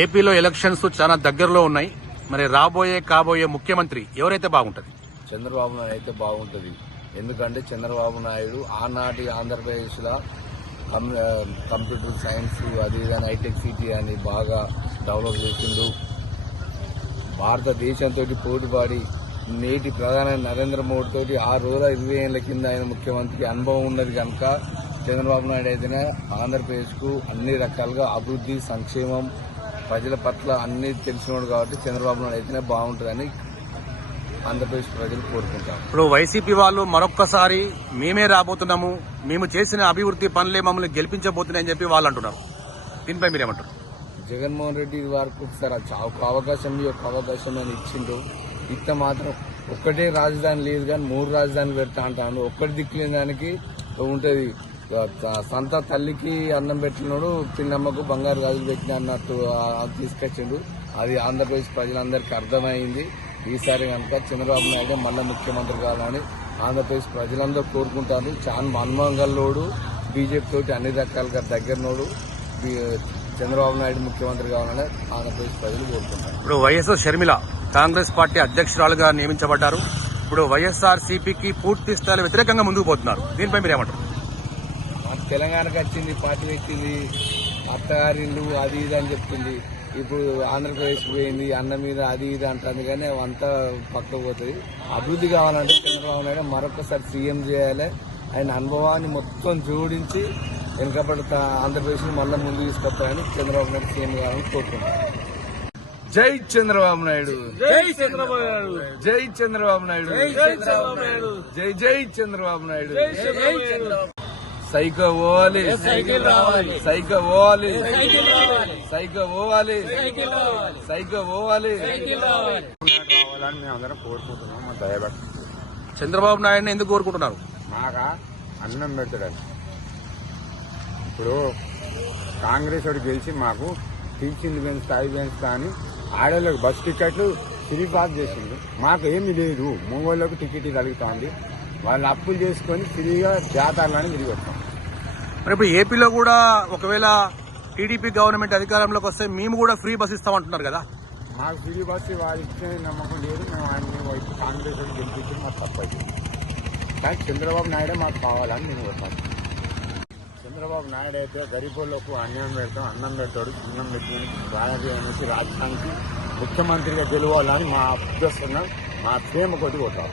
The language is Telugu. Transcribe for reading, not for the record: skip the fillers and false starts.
ఏపీలో ఎలక్షన్స్ చాలా దగ్గరలో ఉన్నాయి. మరి కాబోయే ముఖ్యమంత్రి ఎవరైతే బాగుంటది? చంద్రబాబు నాయుడు అయితే బాగుంటుంది. ఎందుకంటే చంద్రబాబు నాయుడు ఆనాటి ఆంధ్రప్రదేశ్ లో కంప్యూటర్ సైన్స్ అది కానీ హైటెక్ సిటీ అని బాగా డెవలప్ చేసిండు. భారతదేశంతో పోటీపడి నేటి ప్రధాని నరేంద్ర మోడీ తోటి 20 ఏళ్ల కింద ఆయన ముఖ్యమంత్రికి అనుభవం ఉన్నది కనుక చంద్రబాబు నాయుడు అయితేనే ఆంధ్రప్రదేశ్ కు అన్ని రకాలుగా అభివృద్ధి సంక్షేమం ప్రజల పట్ల అన్ని తెలిసినోడు కాబట్టి చంద్రబాబు నాయుడు అయితేనే బాగుంటుందని ఆంధ్రప్రదేశ్ ప్రజలు కోరుకుంటారు. ఇప్పుడు వైసీపీ వాళ్ళు మరొక్కసారి మేమే రాబోతున్నాము, మేము చేసిన అభివృద్ధి పనులే మమ్మల్ని గెలిపించబోతున్నాయని చెప్పి వాళ్ళు అంటున్నారు. దీనిపై మీరేమంటారు? జగన్మోహన్ రెడ్డి వారికి ఒకసారి ఒక అవకాశం అని ఇచ్చిండు. ఇంత మాత్రం ఒక్కటే రాజధాని లేదు కానీ 3 రాజధానులు పెడతా అంటాను. ఒక్కటి దిక్కులేని దానికి ఉంటది. సంత తల్లికి అన్నం పెట్టినోడు పిన్నమ్మకు బంగారు గాజులు పెట్టిన అన్నట్టు తీసుకొచ్చిండు. అది ఆంధ్రప్రదేశ్ ప్రజలందరికీ అర్థమైంది. ఈసారి కనుక చంద్రబాబు నాయుడు మళ్ళా ముఖ్యమంత్రి కావాలని ఆంధ్రప్రదేశ్ ప్రజలందరూ కోరుకుంటారు. చాలా మన్మంగళోడు, బీజేపీ తోటి అన్ని రకాలుగా దగ్గరనోడు చంద్రబాబు నాయుడు ముఖ్యమంత్రి కావాలని ఆంధ్రప్రదేశ్ ప్రజలు కోరుకుంటారు. ఇప్పుడు వైఎస్ఆర్ షర్మిల కాంగ్రెస్ పార్టీ అధ్యక్షురాలుగా నియమించబడ్డారు. ఇప్పుడు వైఎస్ఆర్సీపీకి పూర్తి స్థాయిలో వ్యతిరేకంగా ముందుకు పోతున్నారు. దీనిపై మీరేమంటారు? తెలంగాణకు వచ్చింది, పార్టీ పెట్టింది, అత్తగారిల్లు అది ఇది అని చెప్తుంది. ఇప్పుడు ఆంధ్రప్రదేశ్ పోయింది, అన్న మీద అది ఇది అంటుంది. కానీ అంతా పక్కకు పోతుంది. అభివృద్ధి కావాలంటే చంద్రబాబు నాయుడు మరొకసారి సీఎం చేయాలి. ఆయన అనుభవాన్ని మొత్తం జోడించి వెనుకబడి ఆంధ్రప్రదేశ్ ని మళ్ళీ ముందుకు తీసుకొస్తారని చంద్రబాబు నాయుడు సీఎం కావాలని కోరుకుంటున్నారు. జై చంద్రబాబు నాయుడు, జై చంద్రబాబు నాయుడు, జై చంద్రబాబు నాయుడు, జై జై చంద్రబాబు నాయుడు. సైకో పోవాలి, సైకో పోవాలి, సైకో పోవాలి, సైకో పోవాలి. రావాలని మేము అందరం కోరుకుంటున్నాం. మా దయభక్తి చంద్రబాబు నాయుడుని ఎందుకు కోరుకుంటున్నారు? మాగా అన్నం పెడతాడు. ఇప్పుడు కాంగ్రెస్ వాడు గెలిచి మాకు టీచింగ్ పెంచుతా అవి పెంచుతా అని ఆడవాళ్ళకి బస్ టికెట్లు ఫ్రీ పాస్ చేసిండు. మాకు ఏమీ లేదు. మొగోళ్ళకు టికెట్ కలుగుతుంది. వాళ్ళు అప్పులు చేసుకుని ఫ్రీగా జాతరలని తిరిగి వస్తాం. మరి ఇప్పుడు ఏపీలో కూడా ఒకవేళ టీడీపీ గవర్నమెంట్ అధికారంలోకి వస్తే మేము కూడా ఫ్రీ బస్ ఇస్తామంటున్నారు కదా. మాకు ఫ్రీ బస్సు వాళ్ళు ఇచ్చే నమ్మకం లేదు. మేము ఆయన వైపు కాంగ్రెస్ వాడు గెలిపించి మాకు తప్పదు. కానీ చంద్రబాబు నాయుడే మాకు కావాలని నేను వస్తాను. చంద్రబాబు నాయుడు అయితే గరీబులకు అన్నం పెడతాం, అన్నం పెడతాడు. అన్నం పెట్టుకుని రాజధానికి రాష్ట్రానికి ముఖ్యమంత్రిగా గెలవాలని మా అభ్యర్థన మా ప్రేమ కొద్ది పోతాం.